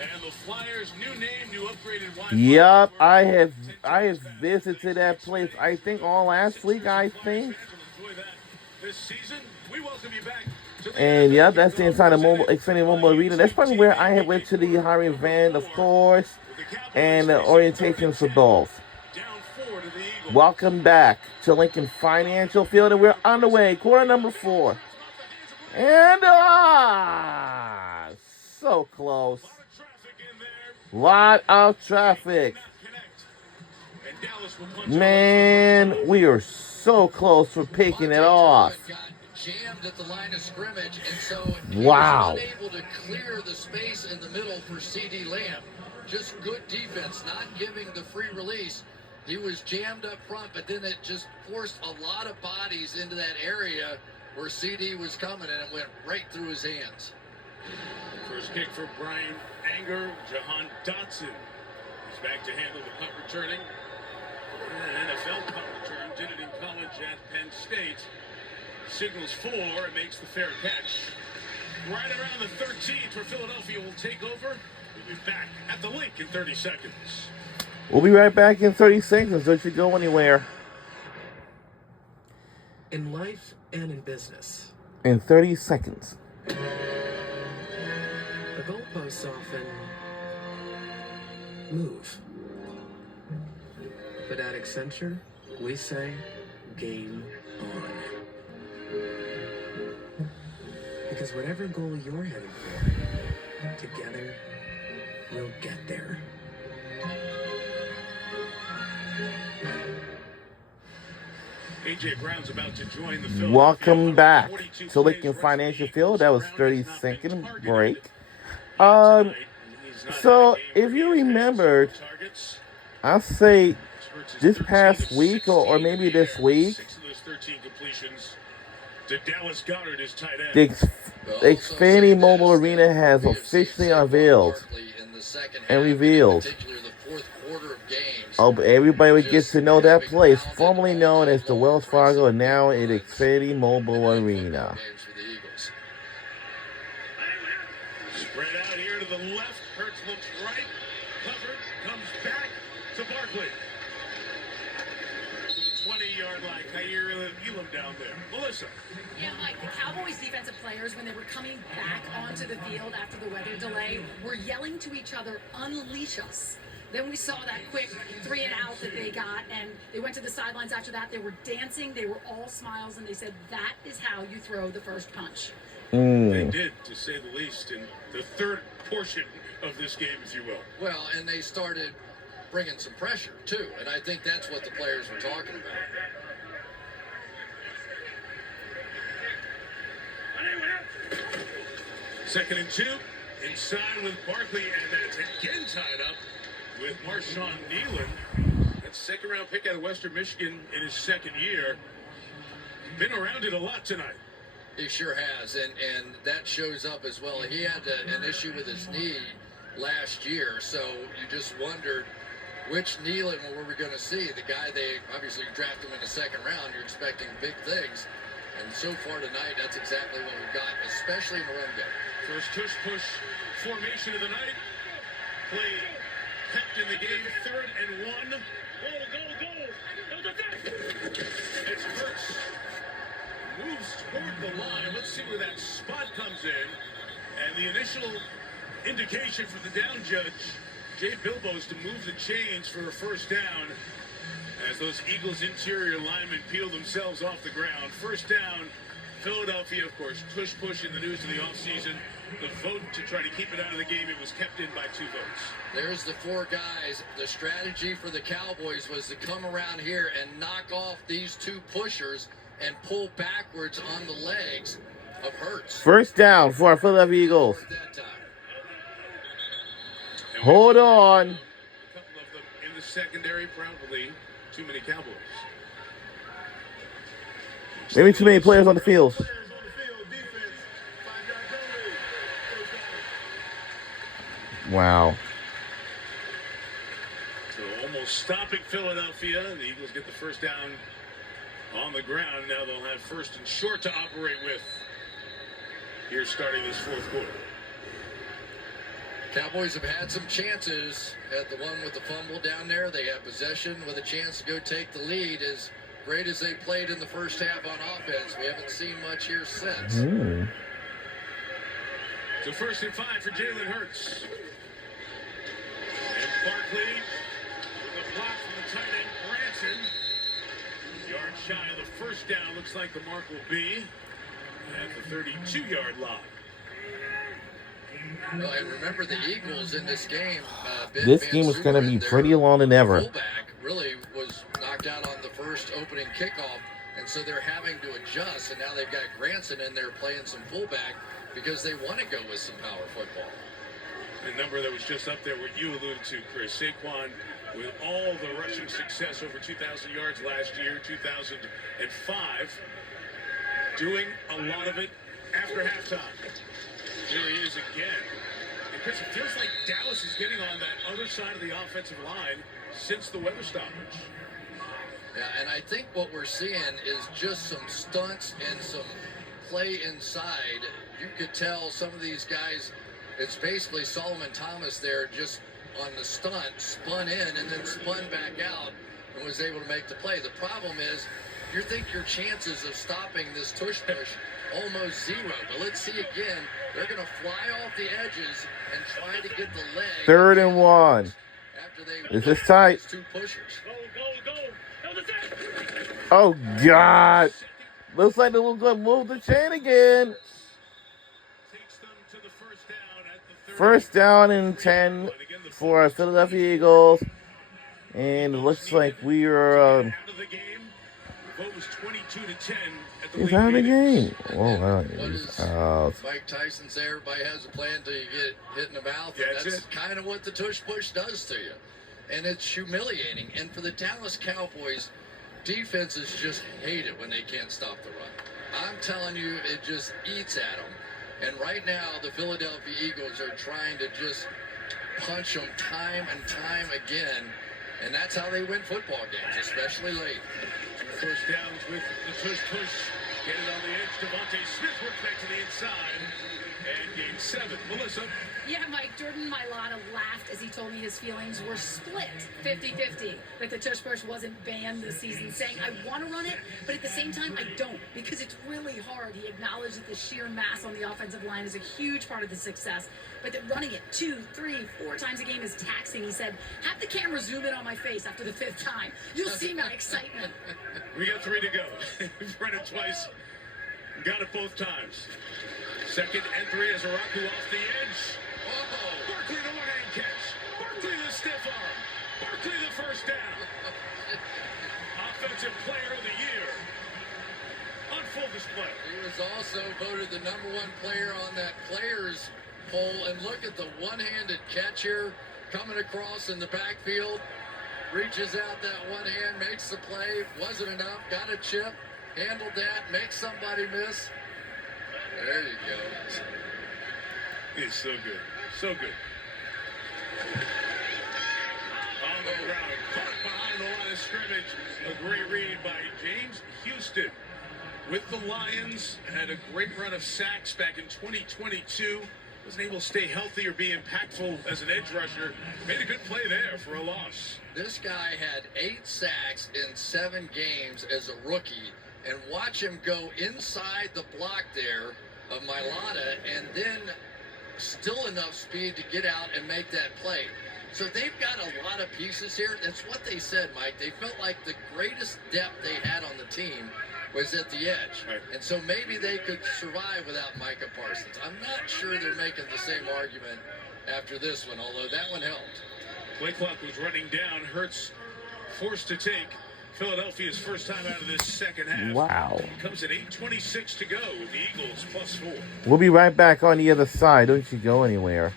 And the Flyers' new name, new upgraded Wi-Fi. Yep, I have visited that place. I think all last week. I think. This season, we welcome you back. And yeah, that's the inside of Xfinity Mobile Arena. That's probably where I have went to the hiring event, of course, and the orientations for both. Welcome back to Lincoln Financial Field, and we're on the way. Quarter number 4. And so close. Lot of traffic. Man, we are so close for picking it off. Jammed at the line of scrimmage, and so he wow. was unable to clear the space in the middle for C.D. Lamb. Just good defense, not giving the free release. He was jammed up front, but then it just forced a lot of bodies into that area where C.D. was coming, and it went right through his hands. First kick for Brian Anger. Jahan Dotson is back to handle the punt returning. An NFL punt return, did it in college at Penn State. Signals 4 and makes the fair catch. Right around the 13th, where Philadelphia will take over. We'll be back at the link in 30 seconds. We'll be right back in 30 seconds. Don't you go anywhere. In life and in business. In 30 seconds. The goalposts often move. But at Accenture, we say, game on. Because whatever goal you're heading for, together, we'll get there. A.J. Brown's about to join the field. Welcome back to Lincoln Financial Field. That was 30-second break. So, if you remembered, I'll say this past week or maybe this week, the Xfinity Mobile Arena has officially unveiled and revealed. Oh, but everybody would get to know that place, formerly known as the Wells Fargo, and now it Xfinity Mobile Arena. Spread out here to the left. Hurts looks right. Covered. Comes back to Barkley. 20-yard line. Kaiir Elam down there. Melissa. Yeah, Mike, the Cowboys defensive players, when they were coming back onto the field after the weather delay, were yelling to each other, "Unleash us." Then we saw that quick 3 and out that they got, and they went to the sidelines after that. They were dancing. They were all smiles, and they said, that is how you throw the first punch. They did, to say the least, in the third portion of this game, if you will. Well, and they started bringing some pressure, too, and I think that's what the players were talking about. Second and 2, inside with Barkley, and that's again tied up with Marshawn Nealon. That's second-round pick out of Western Michigan in his second year. Been around it a lot tonight. He sure has, and that shows up as well. He had an issue with his knee last year, so you just wondered which Nealon were we going to see. The guy they obviously drafted him in the second round. You're expecting big things, and so far tonight, that's exactly what we've got, especially in the run game. First tush-push formation of the night. Play kept in the game, 3rd and 1. Goal. It's Hurts. Moves toward the line. Let's see where that spot comes in. And the initial indication for the down judge, Jay Bilbos, to move the chains for a first down as those Eagles interior linemen peel themselves off the ground. First down, Philadelphia, of course, push in the news of the offseason. The vote to try to keep it out of the game, it was kept in by 2 votes. There's the 4 guys. The strategy for the Cowboys was to come around here and knock off these 2 pushers and pull backwards on the legs of Hurts. First down for our Philadelphia Eagles. Hold on. A couple of them in the secondary, probably too many Cowboys. Maybe too many players on the field. Wow. So almost stopping Philadelphia. The Eagles get the first down on the ground. Now they'll have 1st and short to operate with here starting this 4th quarter. Cowboys have had some chances. At the one with the fumble down there, they have possession with a chance to go take the lead. As great as they played in the first half on offense, we haven't seen much here since. So 1st and 5 for Jalen Hurts. And Barkley, the block from the tight end, Branson. Yard shy of the first down. Looks like the mark will be at the 32-yard line. Well, and remember the Eagles in this game. Ben This Van game is going to be Suveren, pretty long than ever. Fullback really was knocked out on the first opening kickoff, and so they're having to adjust. And now they've got Granson in there playing some fullback because they want to go with some power football. The number that was just up there, what you alluded to, Chris. Saquon, with all the rushing success, over 2,000 yards last year, 2005, doing a lot of it after halftime. Here he is again. And Chris, it feels like Dallas is getting on that other side of the offensive line since the weather stoppage. Yeah, and I think what we're seeing is just some stunts and some play inside. You could tell some of these guys, it's basically Solomon Thomas there just on the stunt, spun in and then spun back out and was able to make the play. The problem is, you think your chances of stopping this tush push almost zero. But let's see again. They're going to fly off the edges and try to get the leg. 3rd and 1. After they This is tight. two pushers. Go. No, that's it. Oh, God. Looks like they're going to move the chain again. Takes them to the first down at the 30. First down and 10 for our Philadelphia Eagles. And it looks like we are... Out of the game. The vote was 22-10 at the he's league out of the meetings. game. Oh, wow. What He's is out. Mike Tyson say? Everybody has a plan till you get hit in the mouth. Yeah, And that's that's it. kind of what the tush push does to you. And it's humiliating. And for the Dallas Cowboys, defenses just hate it when they can't stop the run. I'm telling you, it just eats at them. And right now, the Philadelphia Eagles are trying to just punch them time and time again. And that's how they win football games, especially late. First downs with the tush push. Get it on the edge. Devontae Smith works back to the inside. And game 7. Melissa. Yeah, Mike, Jordan Mailata laughed as he told me his feelings were split 50-50 that the tush push wasn't banned this season, saying, I want to run it, but at the same time, I don't, because it's really hard. He acknowledged that the sheer mass on the offensive line is a huge part of the success, but that running it 2, 3, 4 times a game is taxing. He said, have the camera zoom in on my face after the 5th time. You'll see my excitement. We got 3 to go. We've run it twice. Got it both times. 2nd and 3 as Araku off the edge. Oh, Barkley the one-hand catch. Barkley the stiff arm. Barkley the first down. Offensive player of the year. On full display. He was also voted the #1 player on that players poll. And look at the one-handed catch here coming across in the backfield. Reaches out that one hand, makes the play. Wasn't enough. Got a chip. Handled that. Makes somebody miss. There you go. It's so good. So good. On the ground. Caught behind the line of scrimmage. A great read by James Houston. With the Lions, had a great run of sacks back in 2022. Wasn't able to stay healthy or be impactful as an edge rusher. Made a good play there for a loss. This guy had 8 sacks in 7 games as a rookie. And watch him go inside the block there of Mailata and then still enough speed to get out and make that play. So they've got a lot of pieces here. That's what they said, Mike. They felt like the greatest depth they had on the team was at the edge. Right. And so maybe they could survive without Micah Parsons. I'm not sure they're making the same argument after this one, although that one helped. Play clock was running down. Hurts forced to take Philadelphia's first time out of this second half. Wow. Comes at 8:26 to go with the Eagles +4. We'll be right back on the other side. Don't you go anywhere.